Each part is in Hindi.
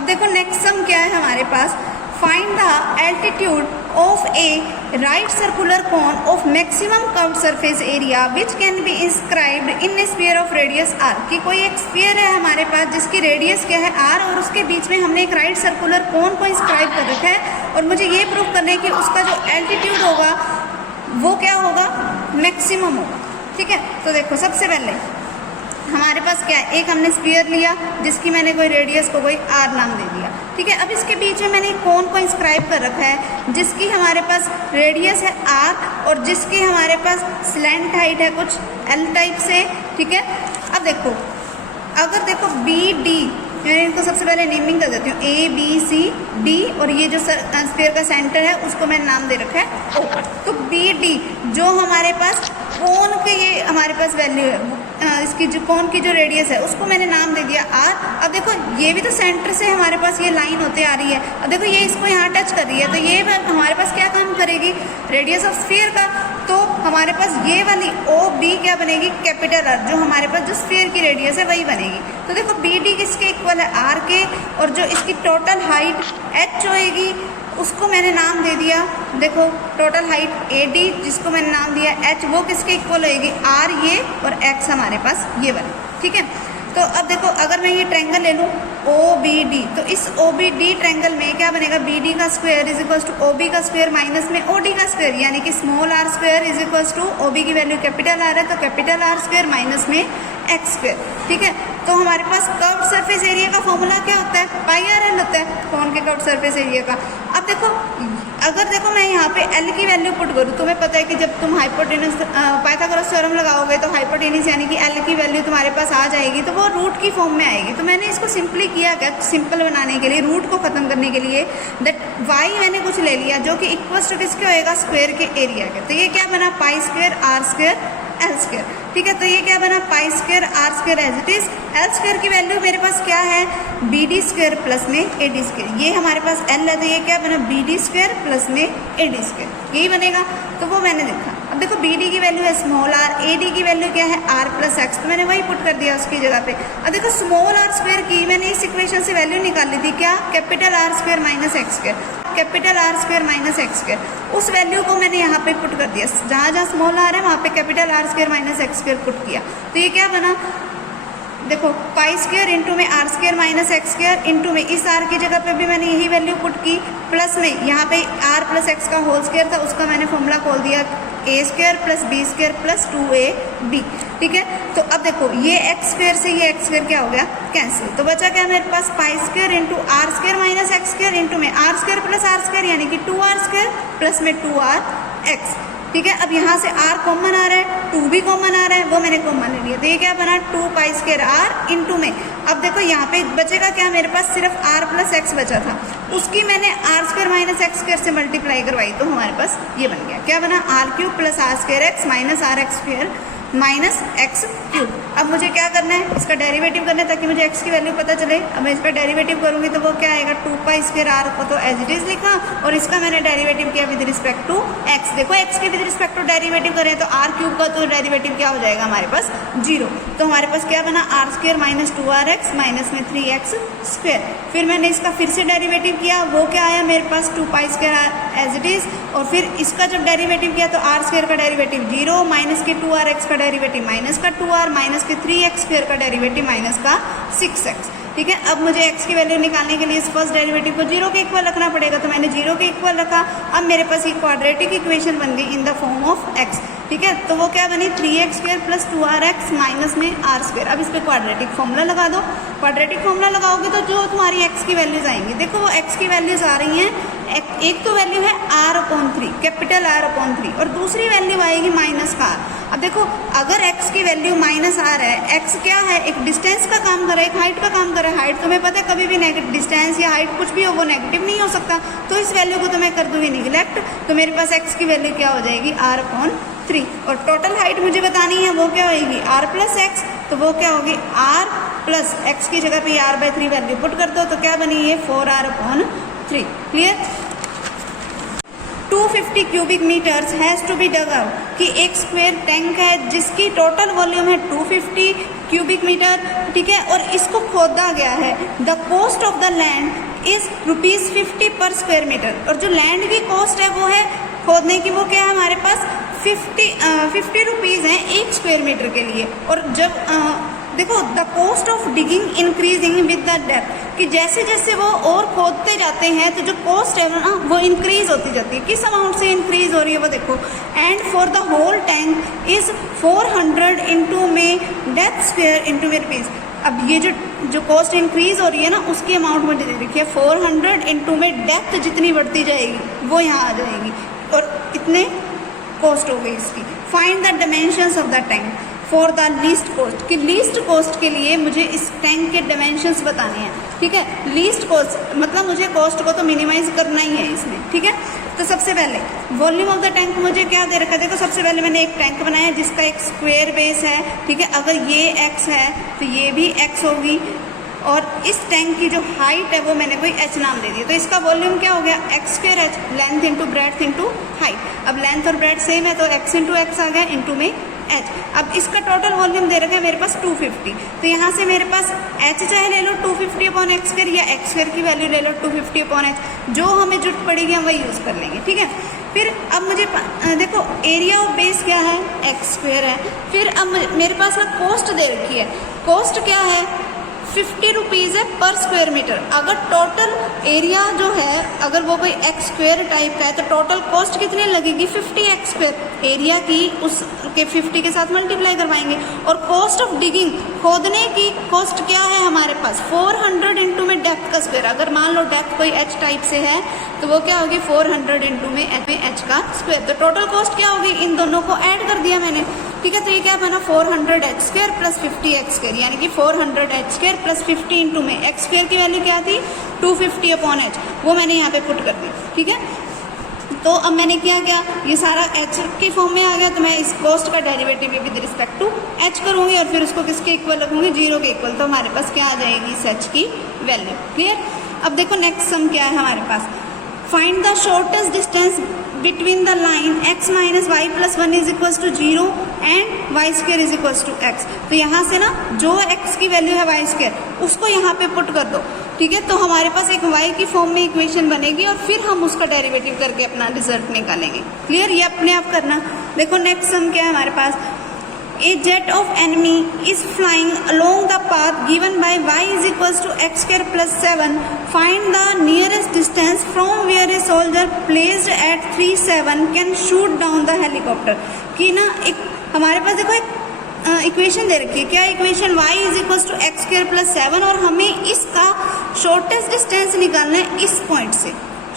अब देखो नेक्स्ट सम क्या है हमारे पास, find the altitude of a right circular cone of maximum curved surface area which can be inscribed in a sphere of radius r. कि कोई एक स्फीयर है हमारे पास जिसकी रेडियस क्या है आर, और उसके बीच में हमने एक राइट सर्कुलर कोन को इंस्क्राइब कर रखा है, और मुझे ये प्रूव करना है कि उसका जो एल्टीट्यूड होगा वो क्या होगा, मैक्सिमम होगा। ठीक है, तो देखो सबसे पहले हमारे पास क्या है, एक हमने स्फीयर लिया जिसकी मैंने कोई रेडियस को कोई आर नाम दे दिया। ठीक है, अब इसके बीच में मैंने एक कोन को इंस्क्राइब कर रखा है जिसकी हमारे पास रेडियस है आर, और जिसकी हमारे पास स्लैंट हाइट है कुछ एल टाइप से। ठीक है, अब देखो अगर देखो बी डी, मैं इनको सबसे पहले नेमिंग कर देती हूँ, ए बी सी डी, और ये जो स्फीयर का सेंटर है उसको मैंने नाम दे रखा है ओ। तो बी डी जो हमारे पास कोन के ये हमारे पास वैल्यू है, इसकी जो कोन की जो रेडियस है उसको मैंने नाम दे दिया आर। अब देखो ये भी तो सेंटर से हमारे पास ये लाइन होते आ रही है, अब देखो ये इसको यहाँ टच कर रही है, तो ये हमारे पास क्या काम करेगी, रेडियस ऑफ स्फीयर का। तो हमारे पास ये वाली ओ बी क्या बनेगी, कैपिटल आर, जो हमारे पास जो स्फीयर की रेडियस है वही बनेगी। तो देखो बी डी किसके इक्वल है, आर के, और जो इसकी टोटल हाइट एच होएगी उसको मैंने नाम दे दिया, देखो टोटल हाइट ए डी जिसको मैंने नाम दिया एच, वो किसके इक्वल होएगी, आर ये, और एक्स हमारे पास ये बने। ठीक है, तो अब देखो अगर मैं ये ट्रायंगल ले लूँ ओ बी डी, तो इस ओ बी डी ट्रायंगल में क्या बनेगा, बी डी का square is equal to O B का स्क्वायर माइनस में ओ डी का स्क्वायर, यानी कि small R square is equal to O B की वैल्यू कैपिटल आर है तो कैपिटल आर स्क्वायर माइनस में एक्स स्क्वायर। ठीक है, तो हमारे पास कर्व्ड सरफेस एरिया का फॉर्मूला क्या होता है, पाई आर एल होता है कोन के कर्व्ड सरफेस एरिया का। अब देखो अगर देखो मैं यहाँ पे एल की वैल्यू पुट करूँ, तुम्हें पता है कि जब तुम हाइपोटेनस पाइथागोरस थ्योरम लगाओगे तो हाइपोटेनस यानी कि एल की वैल्यू तुम्हारे पास आ जाएगी, तो वो रूट की फॉर्म में आएगी। तो मैंने इसको सिंपली किया क्या, सिंपल बनाने के लिए, रूट को खत्म करने के लिए, दैट वाई मैंने कुछ ले लिया जो कि इक्वल टू किसके होएगा, स्क्वायर के एरिया के। तो ये क्या बना, pi square R square L square. ठीक है, तो ये क्या बना, pi square R square as it is. L square की वैल्यू मेरे पास क्या है, बी डी स्क्वायर प्लस में ए डी स्क्वायर, ये हमारे पास एल है तो ये क्या बना, बी डी स्क्वायर प्लस में ए डी स्क्वायर, यही बनेगा। तो वो मैंने देखा। अब देखो बी डी की वैल्यू है स्मॉल आर, ए डी की वैल्यू क्या है आर प्लस एक्स, तो मैंने वही पुट कर दिया उसकी जगह पे। अब देखो स्मॉल आर स्क्वायर की मैंने इस इक्वेशन से वैल्यू निकाल ली थी, क्या, capital R square minus x square, capital R square minus x square, उस वैल्यू को मैंने यहाँ पे पुट कर दिया, जहाँ जहाँ स्मॉल आर है वहाँ पे capital R square minus x square put किया। तो ये क्या बना, देखो पाई स्क्वायर इंटू में are square minus x square into में इस आर की जगह पे भी मैंने यही वैल्यू पुट की, प्लस में यहाँ पे आर प्लस एक्स का होल स्क्वायर था उसका मैंने फॉर्मूला खोल दिया, a square plus b square plus 2ab। ठीक है, तो अब देखो ये एक्स स्क्वायर से ये एक्स स्क्वायर क्या हो गया, कैंसिल। तो बचा क्या मेरे पास, pi square into r square minus x square into में are square plus are square यानी कि 2r स्क्वायर प्लस में 2rx। ठीक है, अब यहाँ से r कॉमन आ रहा है, 2 भी कॉमन आ रहा है, वो मैंने कॉमन ले लिया, तो ये क्या बना, 2 पाई स्क्वायर r इंटू में। अब देखो यहाँ पे बचेगा क्या, मेरे पास सिर्फ r प्लस एक्स बचा था, उसकी मैंने R square minus x square से मल्टीप्लाई करवाई, तो हमारे पास ये बन गया, क्या बना, R cube plus are square X minus R X square minus X cube. अब मुझे क्या करना है, इसका डेरिवेटिव करना है ताकि मुझे एक्स की वैल्यू पता चले। अब मैं इसका डेरिवेटिव करूंगी तो वो क्या आएगा, 2 पाई स्क्वायर आर को तो एज इट इज लिखा, और इसका मैंने डेरिवेटिव किया विद रिस्पेक्ट टू एक्स। देखो एक्स के विद रिस्पेक्ट टू डेरिवेटिव करें तो आर क्यूब का तो डेरिवेटिव क्या हो जाएगा हमारे पास, 0। तो हमारे पास क्या बना, are square minus 2rx minus में 3x स्क्वायर। फिर मैंने इसका फिर से डेरिवेटिव किया, वो क्या आया मेरे पास, 2 pi square as it is, और फिर इसका जब डेरिवेटिव किया तो आर स्क्वायर का डेरिवेटिव 0 माइनस के 2rx का डेरिवेटिव माइनस का 2r माइनस के 3x स्क्वायर का डेरिवेटिव माइनस का 6x। ठीक है, अब मुझे x की वैल्यू निकालने के लिए इस फर्स्ट डेरिवेटिव को 0 के इक्वल रखना पड़ेगा, तो मैंने 0 के इक्वल रखा। अब मेरे पास ये क्वाड्रेटिक इक्वेशन बन गई in the form of x। ठीक है, तो वो क्या बनी, 3x square plus 2rx minus में r स्क्वायर। अब इस पर क्वाड्रेटिक फॉर्मूला लगा दो, क्वाड्रेटिक फॉर्मूला लगाओगे तो जो तुम्हारी x की वैल्यूज आएंगी, देखो वो x की वैल्यूज आ रही हैं, एक तो वैल्यू है r/3 कैपिटल r/3, और दूसरी वैल्यू आएगी माइनस का r। अब देखो अगर x की वैल्यू माइनस r है, x क्या है, एक डिस्टेंस का काम कर रहा है, एक हाइट का काम कर रहा है। हाइट तुम्हें पता है कभी भी नेगेटिव, डिस्टेंस या हाइट कुछ भी हो वो नेगेटिव नहीं हो सकता, तो इस वैल्यू को तो मैं कर दूंगी निगलेक्ट, तो मेरे पास x की वैल्यू क्या हो जाएगी, r/3। और टोटल हाइट मुझे बतानी है, वो क्या होगी, r प्लस एक्स, तो वो क्या होगी, r प्लस एक्स की जगह पे r/3 वैल्यू पुट कर दो, तो क्या बनी ये 4r/3। Clear. 250 cubic meters has to be dug out। कि एक स्क्वायर टैंक है जिसकी टोटल वॉल्यूम है 250 क्यूबिक मीटर, ठीक है, और इसको खोदा गया है। The cost of the land is ₹50 पर स्क्वायर मीटर, और जो लैंड की कॉस्ट है वो है खोदने की, वो क्या है हमारे पास 50 रुपीज़ हैं एक स्क्वायर मीटर के लिए। और जब देखो the cost of digging increasing with the depth, कि जैसे जैसे वो और खोदते जाते हैं तो जो कॉस्ट है ना वो इंक्रीज होती जाती है। किस अमाउंट से इंक्रीज हो रही है वो देखो। And for the whole tank is 400 into में डेप्थ स्क्वायर इंटू में रुपीज़। अब ये जो कॉस्ट इंक्रीज हो रही है ना उसकी अमाउंट मुझे दे रखी है 400 इंटू में डेप्थ जितनी बढ़ती जाएगी वो यहाँ आ जाएगी, और इतने कॉस्ट हो गई इसकी। Find the dimensions of the tank for the least cost, कि लीस्ट कॉस्ट के लिए मुझे इस टैंक के डायमेंशंस बताने हैं, ठीक है। लीस्ट कॉस्ट मतलब मुझे कॉस्ट को तो मिनिमाइज करना ही है इसमें, ठीक है। तो सबसे पहले वॉल्यूम ऑफ द टैंक मुझे क्या दे रखा है, देखो सबसे पहले मैंने एक टैंक बनाया है जिसका एक स्क्वायर बेस है, ठीक है। अगर ये x है तो ये भी x होगी, और इस टैंक की जो हाइट है वो मैंने कोई h नाम दे दिया, तो इसका वॉल्यूम क्या हो गया x square h, length into breadth into height. अब लेंथ और ब्रेड्थ सेम है तो x इंटू एक्स आ गया इंटू में h। अब इसका टोटल वॉल्यूम दे रखा है मेरे पास 250, तो यहाँ से मेरे पास h चाहे ले लो 250 अपॉन एक्स स्क्वायर, या एक्स स्क्वायर की वैल्यू ले लो 250 अपॉन h, जो हमें जरूरत पड़ेगी हम वही यूज़ कर लेंगे, ठीक है। फिर अब मुझे देखो एरिया ऑफ बेस क्या है, एक्स स्क्वायर है। फिर अब मेरे पास कॉस्ट दे रखी है, कॉस्ट क्या है 50 रुपीज़ है पर स्क्वायर मीटर। अगर टोटल एरिया जो है अगर वो कोई एक्स स्क्वायर टाइप का है तो टोटल कॉस्ट कितनी लगेगी 50 एक्स स्क्वायर एरिया की, उसके 50 के साथ मल्टीप्लाई करवाएंगे। और कॉस्ट ऑफ डिगिंग खोदने की कॉस्ट क्या है हमारे पास 400 इंटू में डेप्थ का स्क्वायर। अगर मान लो डेप्थ कोई एच टाइप से है तो वो क्या होगी 400 इंटू में एच का स्क्वायर। तो टोटल कॉस्ट क्या होगी, इन दोनों को ऐड कर दिया मैंने, ठीक है। तो ये क्या बना 400 H square plus 50 x square, यानी कि 400 एच स्क्वायर प्लस 50 इंटू में एक्स स्क्वायर की वैल्यू क्या थी 250 अपॉन एच, वो मैंने यहाँ पे पुट कर दी, ठीक है। तो अब मैंने क्या ये सारा एच के फॉर्म में आ गया, तो मैं इस कॉस्ट का derivative with respect to H करूँगी और फिर उसको किसके इक्वल रखूँगी 0 के इक्वल। तो हमारे पास क्या आ जाएगी इस एच की वैल्यू, क्लियर। अब देखो नेक्स्ट सम क्या है हमारे पास, find the shortest distance between the line x minus y plus 1 is equals to 0 and y square is equals to x। तो यहाँ से ना जो x की वैल्यू है y square उसको यहाँ पे पुट कर दो, ठीक है। तो हमारे पास एक y की फॉर्म में इक्वेशन बनेगी और फिर हम उसका डेरिवेटिव करके अपना रिजल्ट निकालेंगे, क्लियर। ये अपने आप करना। देखो नेक्स्ट सम क्या है हमारे पास, A jet of enemy is flying along the path given by y is equals to x square plus 7. Find the nearest distance from where a soldier placed at 37 can shoot down the helicopter। कि ना एक हमारे पास देखो एक इक्वेशन दे रखी है, क्या equation y is equals to x square plus 7, और हमें इसका शॉर्टेस्ट डिस्टेंस निकालना है इस पॉइंट से,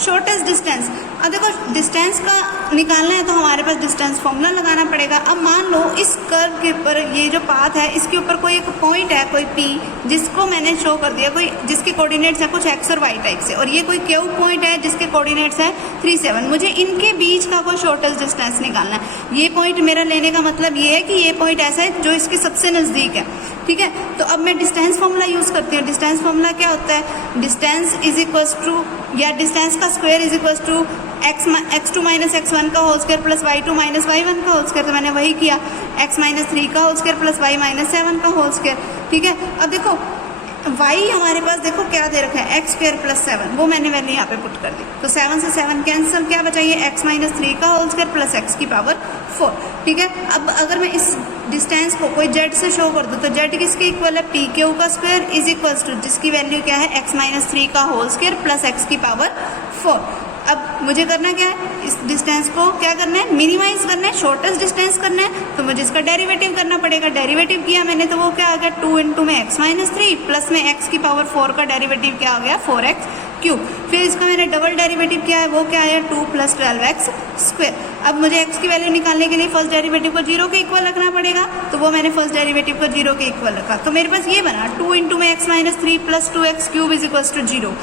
शॉर्टेस्ट डिस्टेंस। अब देखो डिस्टेंस का निकालना है तो हमारे पास डिस्टेंस फॉर्मूला लगाना पड़ेगा। अब मान लो इस कर्व के ऊपर ये जो पाथ है इसके ऊपर कोई एक पॉइंट है कोई P जिसको मैंने शो कर दिया, कोई जिसके कोऑर्डिनेट्स है कुछ x और y टाइप से, और ये कोई Q पॉइंट है जिसके कोऑर्डिनेट्स है 37। मुझे इनके बीच का कोई शॉर्टेस्ट डिस्टेंस निकालना है। ये पॉइंट मेरा लेने का मतलब ये है कि ये पॉइंट ऐसा है जो इसके सबसे नज़दीक है, ठीक है। तो अब मैं डिस्टेंस फॉर्मूला यूज़ करती हूँ। डिस्टेंस फॉर्मूला क्या होता है, डिस्टेंस इज इक्वल्स टू, या डिस्टेंस का square is equals to x2 minus x1 का whole square plus y2 minus y1 का होल स्क्वायर। तो मैंने वही किया, x माइनस 3 का whole square plus y minus 7 का होल स्क्वायर, ठीक है। अब देखो y हमारे पास देखो क्या दे रखा है x स्क्वायर प्लस 7, वो मैंने वैल्यू यहाँ पे पुट कर दी। तो 7 से 7 कैंसिल, क्या बचाइए x माइनस 3 का होल स्क्वायर प्लस x की पावर 4, ठीक है। अब अगर मैं इस डिस्टेंस को कोई z से शो कर दूँ तो z किसके इक्वल है pq का स्क्वायर इज इक्वल्स टू जिसकी वैल्यू क्या है x माइनस 3 का होल स्क्वायर प्लस x की पावर 4। अब मुझे करना क्या है, इस डिस्टेंस को क्या करना है मिनिमाइज करना है, शॉर्टेस्ट डिस्टेंस करना है, तो मुझे इसका डेरिवेटिव करना पड़ेगा। डेरिवेटिव किया मैंने तो वो क्या आ गया 2 इंटू में x माइनस 3 प्लस में x की पावर 4 का डेरिवेटिव क्या हो गया 4x क्यूब। फिर इसका मैंने डबल डेरिवेटिव किया है, वो क्या आया 2 प्लस 12x स्क्वायर। अब मुझे x की वैल्यू निकालने के लिए फर्स्ट डेरिवेटिव को 0 के इक्वल रखना पड़ेगा, तो वो मैंने फर्स्ट डेरिवेटिव को 0 के इक्वल रखा। तो मेरे पास ये बना 2 इंटू में x minus 3 plus 2x cube is equals to 0।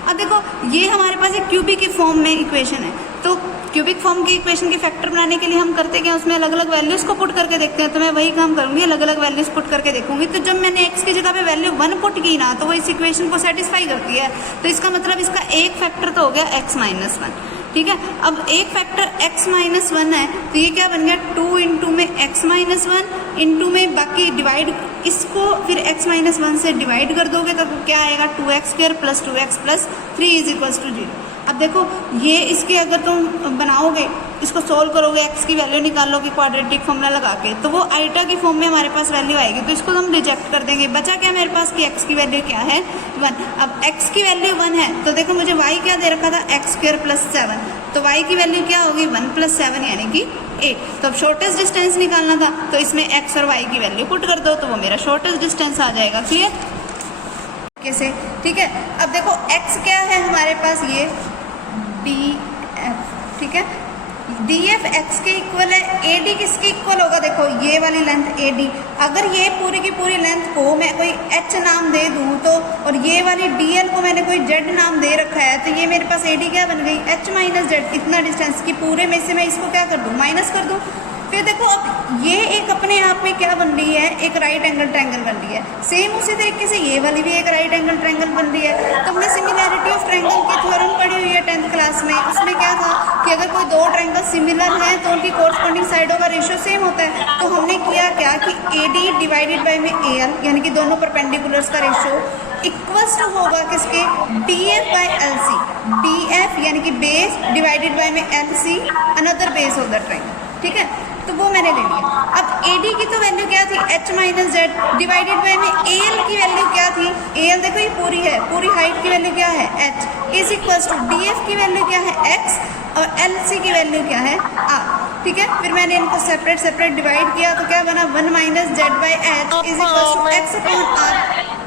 अब देखो ये हमारे पास एक क्यूबिक की फॉर्म में इक्वेशन है, तो क्यूबिक फॉर्म की इक्वेशन के फैक्टर बनाने के लिए हम करते क्या, उसमें अलग अलग वैल्यूज़ को पुट करके देखते हैं। तो मैं वही काम करूँगी, अलग अलग वैल्यूज़ पुट करके देखूंगी। तो जब मैंने x की जगह पे वैल्यू 1 पुट की ना तो वो इस इक्वेशन को सेटिस्फाई करती है। तो इसका मतलब इसका एक फैक्टर तो हो गया x माइनस 1, ठीक है। अब एक फैक्टर x माइनस 1 है तो ये क्या बन गया 2 इंटू में x माइनस 1 इंटू में बाकी डिवाइड, इसको फिर x माइनस 1 से डिवाइड कर दोगे तो क्या आएगा 2x square plus 2x plus 3 is equals to 0। अब देखो ये इसके अगर तुम बनाओगे, इसको सोल्व करोगे, x की वैल्यू निकालोगे क्वाड्रेटिक फॉर्मूला लगा के, तो वो आइटा की फॉर्म में हमारे पास वैल्यू आएगी, तो इसको हम रिजेक्ट कर देंगे। बचा क्या मेरे पास कि x की वैल्यू क्या है 1। अब x की वैल्यू 1 है तो देखो मुझे y क्या दे रखा था x स्क्वायर प्लस 7, तो y की वैल्यू क्या होगी 1 प्लस 7 यानी कि 8। तो अब शॉर्टेस्ट डिस्टेंस निकालना था तो इसमें x और y की वैल्यू पुट कर दो तो वो मेरा शॉर्टेस्ट डिस्टेंस आ जाएगा। क्लियर कैसे, ठीक है। अब देखो x क्या है हमारे पास, ये df, ठीक है। df x के इक्वल है, ad किसके इक्वल होगा, देखो ये वाली लेंथ ad, अगर ये पूरी की पूरी लेंथ को मैं कोई h नाम दे दूँ तो, और ये वाली dl को मैंने कोई z नाम दे रखा है, तो ये मेरे पास ad क्या बन गई h माइनस z, इतना डिस्टेंस की पूरे में से मैं इसको क्या कर दूँ माइनस कर दूँ। फिर देखो अब ये एक अपने आप में क्या बन रही है, एक राइट एंगल ट्रायंगल बन रही है। सेम उसी तरीके से ये वाली भी एक राइट एंगल ट्रायंगल बन रही है। तो हमने सिमिलैरिटी ऑफ ट्रायंगल की थ्योरम पढ़ी हुई है 10th क्लास में। उसमें क्या था कि अगर कोई दो ट्रायंगल सिमिलर हैं तो उनकी कोरस्पॉन्डिंग साइडों का रेशियो सेम होता है। तो हमने किया क्या कि AD डिवाइडेड बाई में AL यानी कि दोनों परपेंडिकुलर्स का रेशियो इक्वल्स टू होगा किसके DF बाई LC, DF यानी कि बेस डिवाइडेड बाई में LC another base of the triangle, ठीक है। तो वो मैंने ले लिया। अब AD की तो वैल्यू क्या थी h minus Z divided by में AL की वैल्यू क्या थी, AL देखो ये पूरी है, पूरी हाइट की वैल्यू क्या है h is equals to DF की वैल्यू क्या है x और LC की वैल्यू क्या है r, ठीक है। फिर मैंने इनको सेपरेट सेपरेट डिवाइड किया तो क्या बना 1 minus Z by H is equals to x upon r।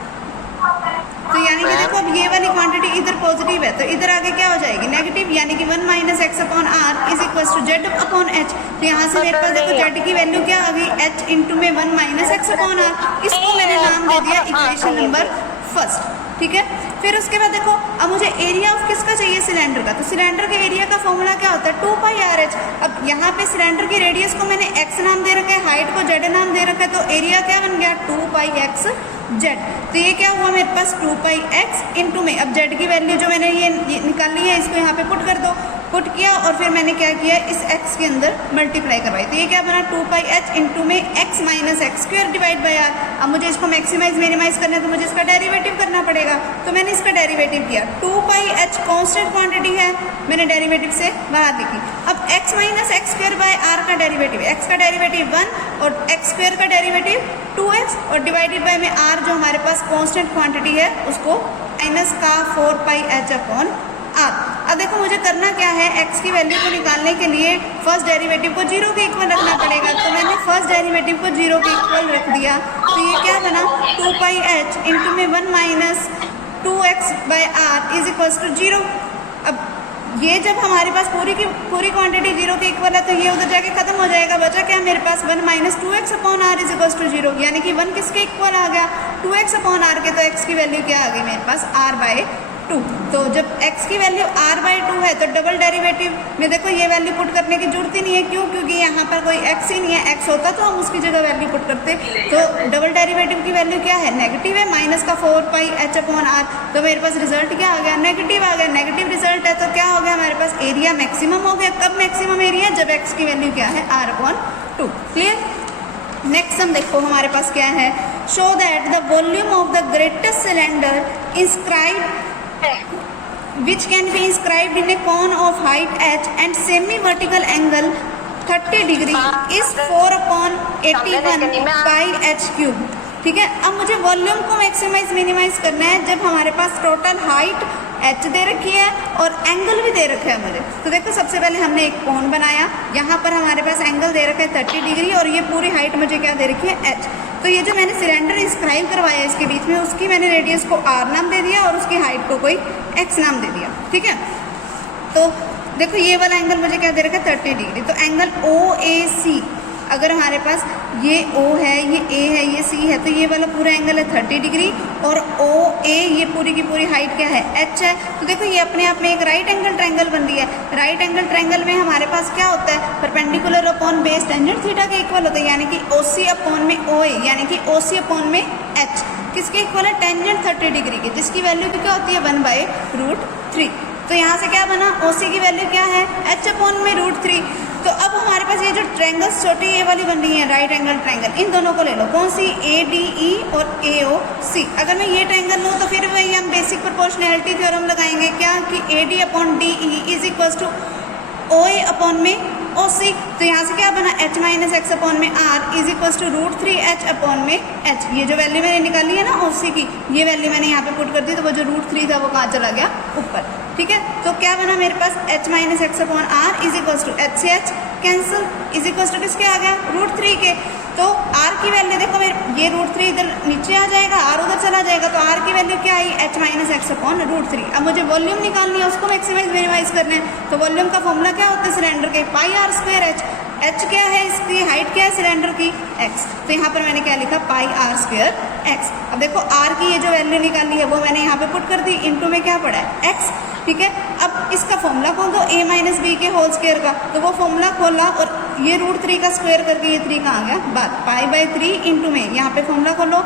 तो यानी कि देखो अब ये वाली क्वांटिटी इधर पॉजिटिव है तो इधर आगे क्या हो जाएगी नेगेटिव, यानी कि 1 minus X upon R is equals to Z upon H. तो यहाँ से मेरे पास देखो जेड की वैल्यू क्या आ गई h इंटू में 1 माइनस एक्स अपॉन आर। इसको मैंने नाम दे दिया इक्वेशन नंबर फर्स्ट, ठीक है। फिर उसके बाद देखो अब मुझे एरिया ऑफ किसका चाहिए सिलेंडर का, तो सिलेंडर के एरिया का फॉर्मूला क्या होता है 2 पाई आर एच। अब यहाँ पे सिलेंडर की रेडियस को मैंने x नाम दे रखा है, हाइट को z नाम दे रखा है, तो एरिया क्या बन गया 2 पाई एक्स जेड। तो ये क्या हुआ मेरे पास 2 पाई एक्स इंटू में, अब जेड की वैल्यू जो मैंने ये निकाली है इसको यहाँ पे पुट कर दो, पुट किया और फिर मैंने क्या किया इस x के अंदर मल्टीप्लाई करवाई। तो ये क्या बना 2 पाई एच इंटू में x minus x square divide by R. अब मुझे इसको मैक्सिमाइज मिनिमाइज करना है तो मुझे इसका डेरिवेटिव करना पड़ेगा, तो मैंने इसका डेरिवेटिव किया। 2 पाई एच कॉन्स्टेंट क्वांटिटी है, मैंने डेरिवेटिव से बाहर लिखी। अब x minus x square by R का डेरिवेटिव, x का डेरिवेटिव 1 और x स्क्वायर का डेरिवेटिव 2x और डिवाइडेड बाय में r जो हमारे पास कॉन्स्टेंट क्वांटिटी है उसको माइनस का 4 पाई एच अपॉन आर। अब देखो मुझे करना क्या है, x की वैल्यू को निकालने के लिए फर्स्ट डेरिवेटिव को 0 के इक्वल रखना पड़ेगा। तो मैंने फर्स्ट डेरिवेटिव को 0 के इक्वल रख दिया, तो ये क्या बना 2 पाई एच इंटू में 1 minus 2x by R is equals to 0। अब ये जब हमारे पास पूरी की पूरी क्वांटिटी 0 के इक्वल है तो ये उधर जाके खत्म हो जाएगा। बचा क्या मेरे पास 1 minus 2x upon R is equals to 0, यानी कि 1 किसके इक्वल आ गया 2x अपॉन आर के। तो x की वैल्यू क्या आ गई मेरे पास r बाई 2। तो जब x की वैल्यू r बाई 2 है तो डबल डेरिवेटिव में देखो ये वैल्यू पुट करने की जरूरत ही नहीं है, क्यों, क्योंकि यहाँ पर कोई x ही नहीं है, x होता तो हम उसकी जगह वैल्यू पुट करते। तो डबल डेरिवेटिव की वैल्यू क्या है नेगेटिव है, माइनस का 4 पाई एच अपॉन आर। तो मेरे पास रिजल्ट क्या आ गया नेगेटिव आ गया। नेगेटिव रिजल्ट है तो क्या हो गया हमारे पास एरिया मैक्सिमम हो गया। कब मैक्सिमम एरिया, जब x की वैल्यू क्या है r अपॉन 2। क्लियर। नेक्स्ट हम देखो हमारे पास क्या है, show that the volume of the greatest cylinder inscribe which can be inscribed in a cone of height h and semi vertical angle 30 degree is 4 upon 81 pi h cube। ठीक है। अब मुझे वॉल्यूम को मैक्सिमाइज मिनिमाइज करना है जब हमारे पास टोटल हाइट h दे रखी है और एंगल भी दे रखा है मुझे। तो देखो सबसे पहले हमने एक कोन बनाया, यहाँ पर हमारे पास एंगल दे रखा है 30 डिग्री और ये पूरी हाइट मुझे क्या दे रखी है h। तो ये जो मैंने सिलेंडर इंस्क्राइब करवाया इसके बीच में, उसकी मैंने रेडियस को r नाम दे दिया और उसकी हाइट को कोई x नाम दे दिया, ठीक है। तो देखो ये वाला एंगल मुझे क्या दे रखा है 30 डिग्री। तो एंगल OAC, अगर हमारे पास ये O है, ये A है, ये C है, तो ये वाला पूरा एंगल है 30 डिग्री और OA ये पूरी की पूरी हाइट क्या है h है। तो देखो ये अपने आप में एक राइट एंगल ट्रायंगल बन रही है। राइट एंगल ट्रायंगल में हमारे पास क्या होता है perpendicular upon base tangent theta के इक्वल होता है, यानी कि OC अपॉन में OA यानी कि OC अपॉन में h किसके इक्वल है टेंजेंट 30 डिग्री के, जिसकी वैल्यू क्या होती है 1/√3। तो यहाँ से क्या बना, OC की वैल्यू क्या है, h/√3। तो अब हमारे पास ये जो ट्रायंगल्स छोटी ये वाली बन रही है राइट एंगल ट्रायंगल, इन दोनों को ले लो, कौन सी, ADE और AOC। अगर मैं ये ट्रायंगल लूँ तो फिर वही हम बेसिक प्रोपोर्शनैलिटी थ्योरम लगाएंगे, क्या कि AD/DE is equal to OA/OC। तो यहाँ से क्या बना, h-x/R is equal to √3h/h। ये जो वैल्यू मैंने निकाली है ना OC की, ये वैल्यू मैंने यहाँ पे पुट कर दी, तो वो जो √3 था वो कहाँ चला गया, ऊपर। ठीक है, तो क्या बना मेरे पास, h-x/R is equal to h से h cancel, is equal to किसके आ गया, √3 के। तो R की वैल्यू देखो मेरे, ये √3 इधर नीचे आ जाएगा, R उधर चला जाएगा, तो R की वैल्यू क्या आई, h-x/√3। अब मुझे वॉल्यूम निकालनी है, उसको मैक्सिमाइज मिनिमाइज करना है। तो वॉल्यूम का फॉर्मूला क्या होता है सिलेंडर के, πr²h। h क्या है, इसकी हाइट क्या है सिलेंडर की, x। तो यहाँ पर मैंने क्या लिखा, πr²x। अब देखो R की ये जो वैल्यू निकाली है वो मैंने यहाँ पे पुट कर दी, इनटू में क्या पड़ा है, x। ठीक है, अब इसका फॉर्मूला खोल दो a-b के होल स्क्वायर का, तो वो फॉर्मूला खोला और ये √3 का स्क्वायर करके ये 3 कहाँ आ गया, बात π/3 इंटू में, यहाँ पे फॉर्मूला खोलो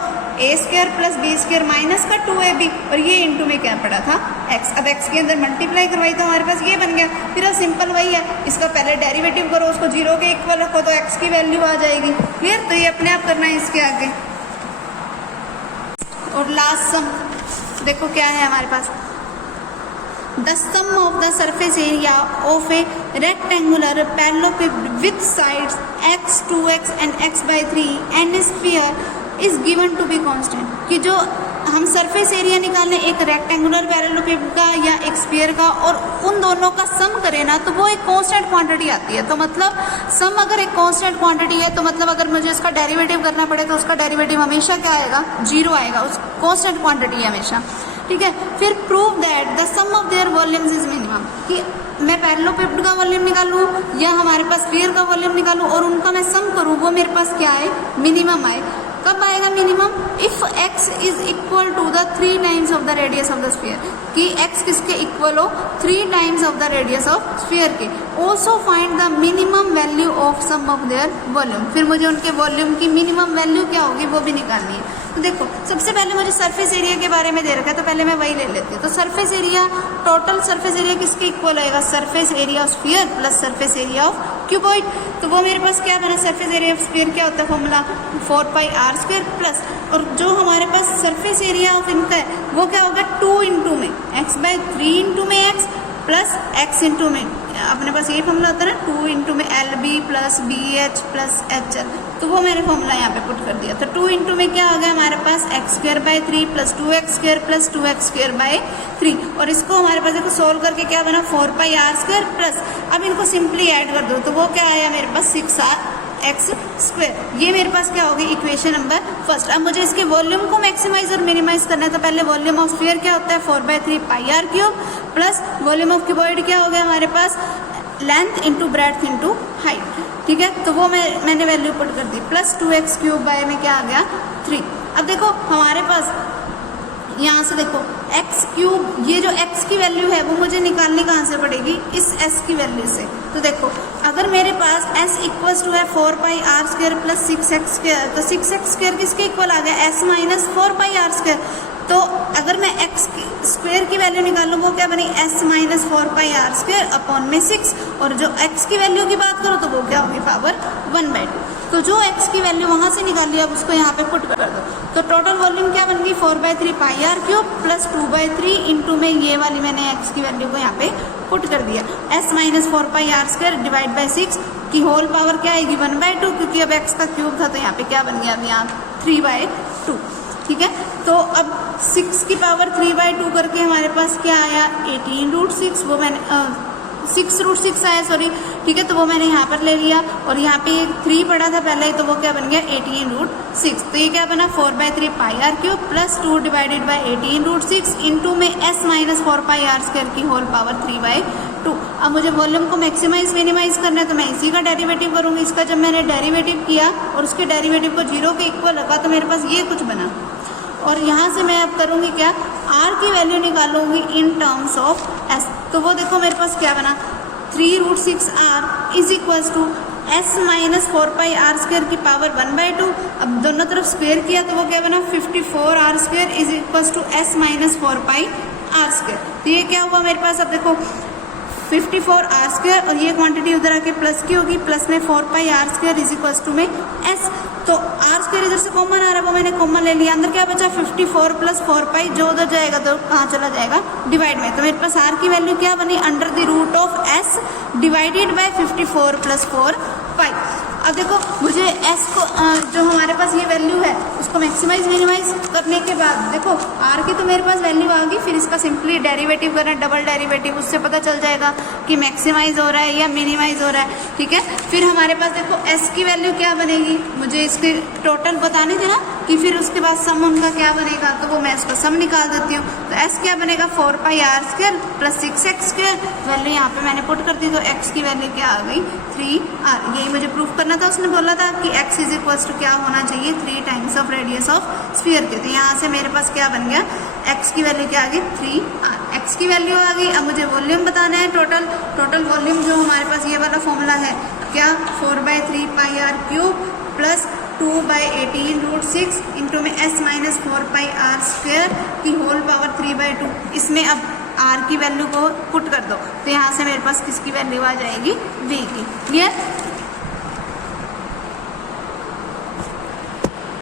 a² + b² माइनस का 2ab, और ये इंटू में क्या पड़ा था, x। अब x के अंदर मल्टीप्लाई करवाई तो हमारे पास ये बन गया। फिर अब सिंपल वही है, इसका पहले डेरिवेटिव करो, उसको 0 के इक्वल रखो तो x की वैल्यू आ जाएगी। क्लियर, तो ये अपने आप करना है इसके आगे। और लास्ट सम देखो क्या है हमारे पास, the sum of the surface area of a rectangular parallelepiped with sides x, 2x and x/3 and a sphere is given to be constant। कि जो हम सरफेस एरिया निकालें एक रेक्टेंगुलर पैरेललोपिड का या एक स्फीयर का, और उन दोनों का सम करें ना तो वो एक कांस्टेंट क्वांटिटी आती है। तो मतलब सम अगर एक कांस्टेंट क्वांटिटी है तो मतलब अगर मुझे इसका डेरिवेटिव करना पड़े तो उसका डेरिवेटिव हमेशा क्या आएगा, 0 आएगा, उस कांस्टेंट क्वांटिटी है हमेशा। ठीक है, फिर prove that the sum of their volumes is minimum, कि मैं पैरेललोपिड का वॉल्यूम निकालूं या हमारे पास स्फीयर का वॉल्यूम निकालूं और उनका मैं सम करूं, वो मेरे पास क्या आए, मिनिमम आए। कब आएगा minimum, if x is equal to the 3 times of the radius of the sphere, कि x किसके इक्वल हो, 3 times of the radius of sphere के। Also find the minimum value of sum of their volume, फिर मुझे उनके वॉल्यूम की मिनिमम वैल्यू क्या होगी वो भी निकालनी है। तो देखो सबसे पहले मुझे सरफेस एरिया के बारे में दे रखा है, तो पहले मैं वही ले लेती हूँ। तो surface area, total surface area किसके इक्वल आएगा, surface area of sphere plus surface area of cuboid. तो वो मेरे पास क्या बना, सरफेस एरिया ऑफ स्फीयर क्या होता है फॉर्मूला, 4πr² प्लस, और जो हमारे पास सरफेस एरिया ऑफ इनका है वो क्या होगा, 2 इंटू में x/3 इंटू में x प्लस x इंटू में, अपने पास यही फॉर्मूला होता है ना, 2 इंटू में LB plus BH plus HL, तो वो मैंने फॉर्मूला यहाँ पे पुट कर दिया। तो 2 इंटू में क्या हो गया हमारे पास, x²/3 plus 2x² plus 2x²/3, और इसको हमारे पास देखो सोल्व करके क्या बना, 4πr² प्लस, अब इनको सिंपली ऐड कर दो तो वो क्या आया मेरे पास, 6rx²। ये मेरे पास क्या होगी, इक्वेशन नंबर फर्स्ट। अब मुझे इसके वॉल्यूम को मैक्सिमाइज और मिनिमाइज करना है, तो पहले वॉल्यूम ऑफ स्फीयर क्या होता है, 4/3 πr³ plus volume of cuboid क्या हो गया हमारे पास, length into breadth into height. ठीक है, तो वो मैंने वैल्यू पुट कर दी, प्लस 2x³ में क्या आ गया, 3। अब देखो हमारे पास यहाँ से देखो x³, ये जो x की वैल्यू है वो मुझे निकालनी कहाँ से पड़ेगी, इस s की वैल्यू से। तो देखो अगर मेरे पास s इक्वल्स टू है 4πr² प्लस 6x², तो 6x² किसके इक्वल आ गया, s माइनस 4πr²। तो अगर मैं x² की वैल्यू निकालूँ वो क्या बनी, s माइनस 4πr² अपॉन में 6, और जो x की वैल्यू की बात करो तो वो क्या होगी, पावर 1/2। तो जो x की वैल्यू वहाँ से निकाली अब उसको यहाँ पे पुट कर दो, तो टोटल वॉल्यूम क्या बन गई, 4/3 πr³ प्लस 2/3 इंटू में ये वाली मैंने x की वैल्यू को यहाँ पे पुट कर दिया, s minus 4πr² divide by 6 की होल पावर क्या आएगी, 1/2, क्योंकि अब x का क्यूब था तो यहाँ पे क्या बन गया, अब यहाँ 3/2। ठीक है, तो अब 6 की पावर 3/2 करके हमारे पास क्या आया, 18√6, वो मैंने 6√6 आया, सॉरी। ठीक है, तो वो मैंने यहाँ पर ले लिया, और यहाँ पे 3 पड़ा था पहले ही, तो वो क्या बन गया, 18√6। तो ये क्या बना, 4/3 πr³ plus 2 divided by 18√6 into में s माइनस 4πr² की होल पावर 3/2। अब मुझे वॉल्यूम को मैक्सिमाइज मिनिमाइज करना है, तो मैं इसी का डेरिवेटिव करूँगी। इसका जब मैंने डेरिवेटिव किया और उसके डेरिवेटिव को 0 के इक्वल रखा तो मेरे पास ये कुछ बना, और यहाँ से मैं अब करूँगी क्या, r की वैल्यू निकालूंगी इन टर्म्स ऑफ s। तो वो देखो मेरे पास क्या बना, 3√6r is equals to s minus 4πr² की पावर 1/2। अब दोनों तरफ स्क्वेयर किया तो वो क्या बना, 54r² is equals to s minus 4π r square. तो ये क्या हुआ मेरे पास, अब देखो 54 आर स्क्वायर और ये क्वांटिटी उधर आके प्लस की होगी, प्लस में 4 pi are square is equals to में एस। तो आर स्क्वायर इधर से कॉमन आ रहा है, वो मैंने कॉमन ले लिया। अंदर क्या बचा 54 प्लस 4 पाई, जो उधर जाएगा तो कहाँ चला जाएगा, डिवाइड में। तो मेरे पास आर की वैल्यू क्या बनी, under the root of S divided by 54 plus 4 pi. अब देखो मुझे एस को जो हमारे पास ये वैल्यू है उसको मैक्सिमाइज मिनिमाइज करने के बाद देखो आर की तो मेरे पास वैल्यू आ गई, फिर इसका सिंपली डेरिवेटिव करें, डबल डेरिवेटिव, उससे पता चल जाएगा कि मैक्सिमाइज हो रहा है या मिनिमाइज हो रहा है, ठीक है। फिर हमारे पास देखो एस की वैल्यू क्या बनेगी, मुझे इसके टोटल बताने थे ना कि फिर उसके बाद सम उनका क्या बनेगा, तो वो मैं इसका सम निकाल देती हूँ। तो एस क्या बनेगा 4 pi are square plus 6x square, value यहाँ पे मैंने पुट कर दी, तो x की वैल्यू क्या आ गई 3r। यही मुझे प्रूफ करना था, उसने बोला था कि x इज इक्वल्स टू क्या होना चाहिए 3 times of radius of sphere के। तो यहाँ से मेरे पास क्या बन गया, x की वैल्यू क्या आ गई 3r, x की वैल्यू आ गई। अब मुझे वॉल्यूम बताना है, टोटल वॉल्यूम जो हमारे पास ये वाला फॉर्मूला है क्या 4/3 pi R cube plus 2/18√6 into में s minus 4 pi are square की होल पावर 3/2। इसमें अब r की वैल्यू को पुट कर दो, तो यहाँ से मेरे पास किसकी वैल्यू आ जाएगी v की। क्लियर।